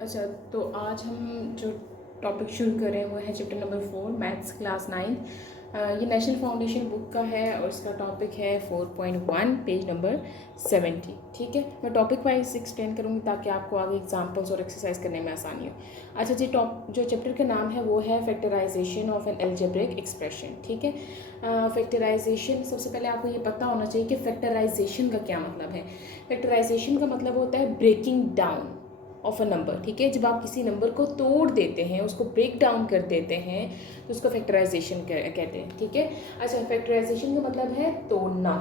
अच्छा, तो आज हम जो टॉपिक शुरू कर रहे हैं वो है चैप्टर नंबर 4 मैथ्स क्लास 9। ये नेशनल फाउंडेशन बुक का है और इसका टॉपिक है 4.1 पेज नंबर 70। ठीक है, मैं टॉपिक वाइज एक्सप्लेन करूँगी ताकि आपको आगे एग्जांपल्स और एक्सरसाइज करने में आसानी हो। अच्छा जी, जो चैप्टर का नाम है वो है factorisation of an algebraic expression. ठीक है, फैक्टराइजेशन, सबसे पहले आपको ये पता होना चाहिए कि फैक्टराइजेशन का क्या मतलब है। फैक्टराइजेशन का मतलब होता है breaking down of a number. ठीक है, जब आप किसी नंबर को तोड़ देते हैं, उसको ब्रेक डाउन कर देते हैं, तो उसको फैक्टराइजेशन कहते हैं। ठीक है, अच्छा, फैक्टराइजेशन का मतलब है तोड़ना।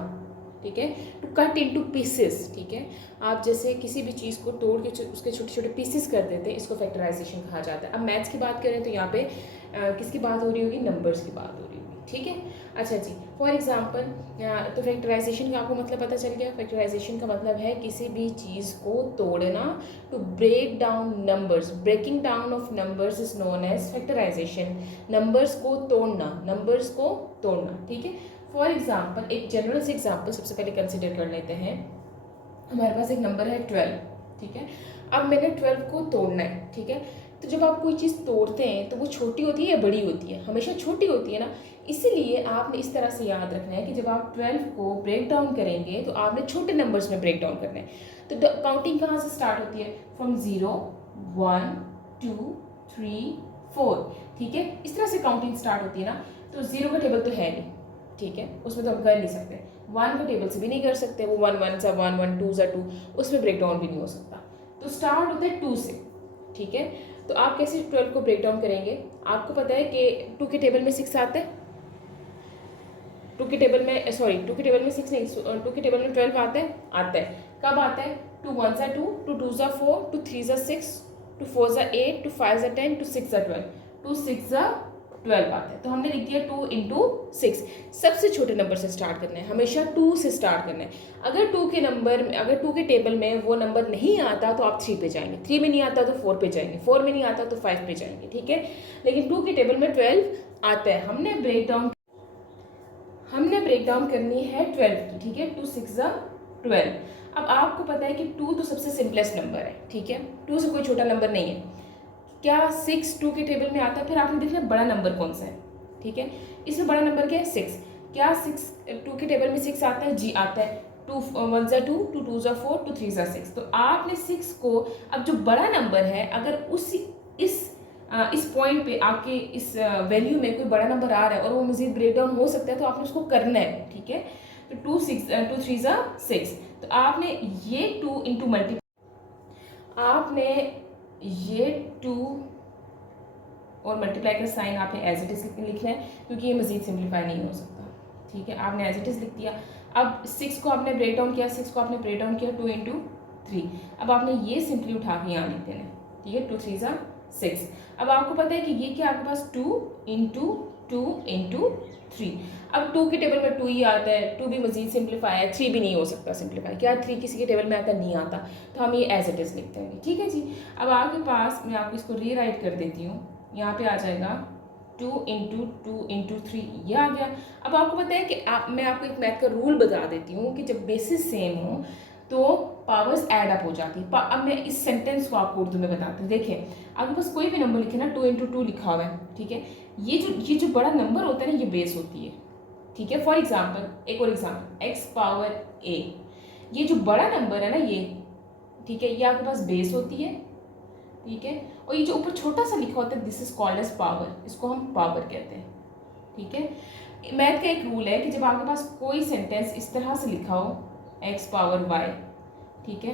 ठीक है, टू कट इनटू पीसेस। ठीक है, आप जैसे किसी भी चीज़ को तोड़ के उसके छोटे छोटे पीसेस कर देते हैं, इसको फैक्टराइजेशन कहा जाता है। अब मैथ्स की बात करें तो यहाँ पे किसकी बात हो रही होगी? नंबर्स की बात हो रही होगी। ठीक है, अच्छा जी, फॉर एग्जांपल, तो फैक्टराइजेशन का आपको मतलब पता चल गया। फैक्टराइजेशन का मतलब है किसी भी चीज़ को तोड़ना, to break down numbers. Breaking down of numbers is known as factorisation. Numbers को तोड़ना, नंबर्स को तोड़ना। ठीक है, फॉर एग्जांपल एक जनरल से एग्जांपल सबसे पहले कंसिडर कर लेते हैं। हमारे पास एक नंबर है 12। ठीक है, अब मैंने 12 को तोड़ना है। ठीक है, तो जब आप कोई चीज़ तोड़ते हैं तो वो छोटी होती है या बड़ी होती है? हमेशा छोटी होती है ना। इसीलिए आपने इस तरह से याद रखना है कि जब आप 12 को ब्रेक डाउन करेंगे तो आपने छोटे नंबर्स में ब्रेक डाउन करना है। तो काउंटिंग कहाँ से स्टार्ट होती है? फ्रॉम 0, 1, 2, 3, 4। ठीक है, इस तरह से काउंटिंग स्टार्ट होती है ना। तो 0 का टेबल तो है नहीं, ठीक है, उसमें तो हम कर नहीं सकते। 1 को टेबल से भी नहीं कर सकते, वो 1 1 सा 1 1 2 सा 2, उसमें ब्रेक डाउन भी नहीं हो सकता। तो स्टार्ट होता है 2 से। ठीक है, तो आप कैसे 12 को ब्रेक डाउन करेंगे? आपको पता है कि 2 के टेबल में 6 आता है। 2 के टेबल में, सॉरी, 2 के टेबल में 6 नहीं, 2 के टेबल में 12 आता है। आता है, कब आता है? 2 1 सा 2, 2 2 सा 4, 2 3 सा 6, 2 4 सा 8, 2 5 सा 10, 2 6 सा 12, 2 6 सा 12 आता है। तो हमने लिख दिया 2 इंटू 6। सबसे छोटे नंबर से स्टार्ट करना है, हमेशा 2 से स्टार्ट करना है। अगर 2 के नंबर में, अगर 2 के टेबल में वो नंबर नहीं आता तो आप 3 पे जाएंगे, 3 में नहीं आता तो 4 पे जाएंगे, 4 में नहीं आता तो 5 पे जाएंगे। ठीक है, लेकिन 2 के टेबल में 12 आता है। हमने ब्रेक डाउन करनी है 12 की। ठीक है, 2 6 ज़ा 12। अब आपको पता है कि 2 तो सबसे सिंपलेस्ट नंबर है। ठीक है, 2 से कोई छोटा नंबर नहीं है। क्या 6 2 के टेबल में आता है? फिर आपने देखना बड़ा नंबर कौन सा है। ठीक है, इसमें बड़ा नंबर क्या है? 6। क्या 6 2 के टेबल में 6 आता है? जी आता है। 2 1 ज़ा 2, 2 2 ज़ा 4, 2 3 ज़ा 6। तो आपने 6 को, अब जो बड़ा नंबर है, अगर इस पॉइंट पे आपके इस वैल्यू में कोई बड़ा नंबर आ रहा है और वो मजीद ब्रेक डाउन हो सकता है, तो आपने उसको करना है। ठीक है, तो 2 3 ज़ा 6। तो आपने ये 2 इंटू आपने ये 2 और मल्टीप्लाई का साइन आपने एज इट इज लिखना है, क्योंकि ये मजीद सिंप्लीफाई नहीं हो सकता। ठीक है, आपने एज इट इज लिख दिया। अब 6 को आपने ब्रेक डाउन किया, 6 को आपने ब्रेक डाउन किया 2 इंटू 3। अब आपने ये सिंपली उठा के यहाँ लिख देना है। ठीक है, 2 3 ज़ा 6। अब आपको पता है कि ये क्या, आपके पास 2 इंटू 2 इंटू 3। अब 2 के टेबल में 2 ही आता है, 2 भी मजीद सिंप्लीफाई है, 3 भी नहीं हो सकता सिंप्लीफाई। क्या 3 किसी के टेबल में आता? नहीं आता। तो हम ये एज इट इज लिखते हैं। ठीक है जी, अब आपके पास, मैं आपको इसको रीराइट कर देती हूँ। यहाँ पे आ जाएगा 2 इंटू 2 इंटू 3, ये आ गया। अब आपको पता है कि मैं आपको एक मैथ का रूल बता देती हूँ कि जब बेसिस सेम हो तो पावर्स ऐड अप हो जाती है। अब मैं इस सेंटेंस को आपको उर्दू में बताती हूँ। देखिए, आपके पास कोई भी नंबर लिखे ना, 2 इंटू 2 लिखा हुआ है। ठीक है, ये जो बड़ा नंबर होता है ना, ये बेस होती है। ठीक है, फॉर एग्जाम्पल, एक और एग्जाम्पल, एक्स पावर ए, ये जो बड़ा नंबर है ना ये, ठीक है, ये आपके पास बेस होती है। ठीक है, और ये जो ऊपर छोटा सा लिखा होता है, this is called as power, इसको हम पावर कहते हैं। ठीक है, मैथ का एक रूल है कि जब आपके पास कोई सेंटेंस इस तरह से लिखा हो, एक्स पावर वाई, ठीक है,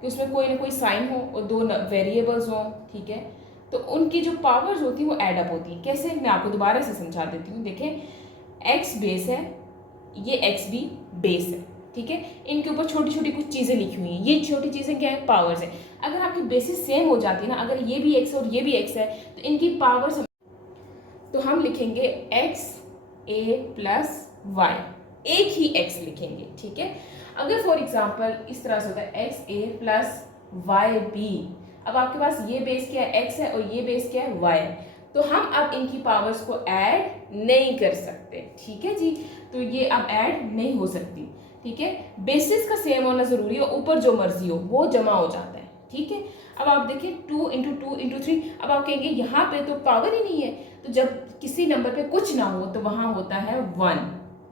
कि उसमें कोई ना कोई साइन हो और दो वेरिएबल्स हो, ठीक है, तो उनकी जो पावर्स होती है वो एड अप होती है। कैसे? मैं आपको दोबारा से समझा देती हूँ। देखें, एक्स बेस है, ये एक्स भी बेस है। ठीक है, इनके ऊपर छोटी छोटी कुछ चीज़ें लिखी हुई हैं, ये छोटी चीज़ें क्या है? पावर्स है। अगर आपकी बेसिस सेम हो जाती है ना, अगर ये भी एक्स और ये भी एक्स है, तो इनकी पावर्स, तो हम लिखेंगे एक्स ए प्लस वाई, एक ही एक्स लिखेंगे। ठीक है, अगर फॉर एग्जांपल इस तरह से होता है एक्स ए प्लस वाई बी, अब आपके पास ये बेस क्या है? एक्स है, और ये बेस क्या है? वाई है। तो हम अब इनकी पावर्स को ऐड नहीं कर सकते। ठीक है जी, तो ये अब ऐड नहीं हो सकती। ठीक है, बेसिस का सेम होना जरूरी है, ऊपर जो मर्जी हो वो जमा हो जाता है। ठीक है। अब आप देखिए 2 इंटू 2 इंटू 3, अब आप कहेंगे यहाँ पे तो पावर ही नहीं है, तो जब किसी नंबर पे कुछ ना हो तो वहाँ होता है 1,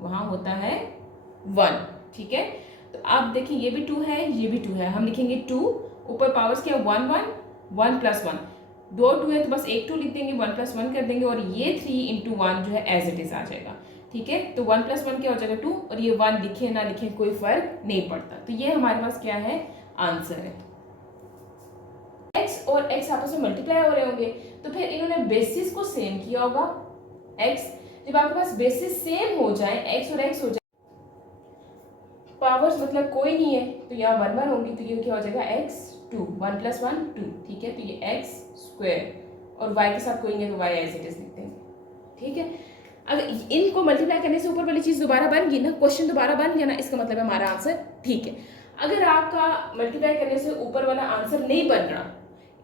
वहाँ होता है 1, ठीक है। तो आप देखिए ये भी 2 है, ये भी 2 है, हम लिखेंगे 2, ऊपर पावर्स क्या 1 1, 1 प्लस 1, 2 2 है तो बस एक 2 लिख देंगे, 1 प्लस 1 कर देंगे, और ये 3 इंटू 1 जो है एज इट इज आ जाएगा, ठीक है। तो 1 प्लस 1 क्या हो जाएगा 2, और ये 1 लिखे ना लिखे कोई फर्क नहीं पड़ता। तो ये हमारे पास क्या है, आंसर है। x और x आपस में मल्टीप्लाई हो रहे होंगे, तो फिर इन्होंने बेसिस को सेम किया होगा। x जब आपके पास बेसिस सेम हो जाए, x और x हो जाए, पावर्स मतलब कोई नहीं है तो यहाँ 1 1 होंगी, तो ये क्या हो जाएगा x2, 1 प्लस 1 2, ठीक है। तो ये x स्क्वायर, और y के साथ कोई नहीं है तो y एज इट इज लिख देंगे, ठीक है। अगर इनको मल्टीप्लाई करने से ऊपर वाली चीज़ दोबारा बन गई ना, क्वेश्चन दोबारा बन गया ना, इसका मतलब है हमारा आंसर ठीक है। अगर आपका मल्टीप्लाई करने से ऊपर वाला आंसर नहीं बन रहा,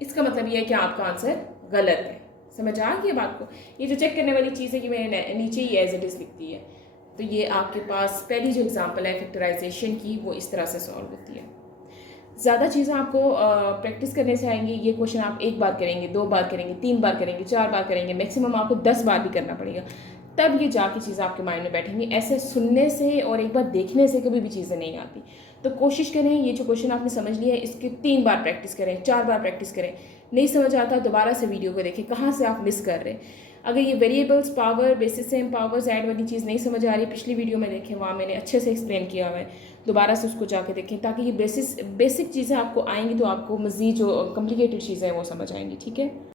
इसका मतलब ये है कि आपका आंसर गलत है। समझ आ गई बात को। ये जो चेक करने वाली चीज़ है कि मैंने नीचे ही एज इट इज लिख दी है, तो ये आपके पास पहली जो एग्जांपल है फैक्टराइजेशन की, वो इस तरह से सॉल्व होती है। ज़्यादा चीज़ें आपको प्रैक्टिस करने से आएंगी। ये क्वेश्चन आप 1 बार करेंगे, 2 बार करेंगे, 3 बार करेंगे, 4 बार करेंगे, मैक्सिमम आपको 10 बार भी करना पड़ेगा, तब ये जाके चीज़ें आपके माइंड में बैठेंगी। ऐसे सुनने से और एक बार देखने से कभी भी चीज़ें नहीं आती। तो कोशिश करें ये जो क्वेश्चन आपने समझ लिया है इसकी 3 बार प्रैक्टिस करें, 4 बार प्रैक्टिस करें। नहीं समझ आता दोबारा से वीडियो को देखें, कहाँ से आप मिस कर रहे हैं। अगर ये variables, power, basis same, powers add वाली चीज़ नहीं समझ आ रही, पिछली वीडियो में देखें, वहाँ मैंने अच्छे से एक्सप्लेन किया हुआ है, दोबारा से उसको जाके देखें, ताकि ये बेसिक चीज़ें आपको आएंगी तो आपको मज़ीद जो कॉम्प्लिकेटेड चीज़ें हैं वो समझ आएंगी, ठीक है।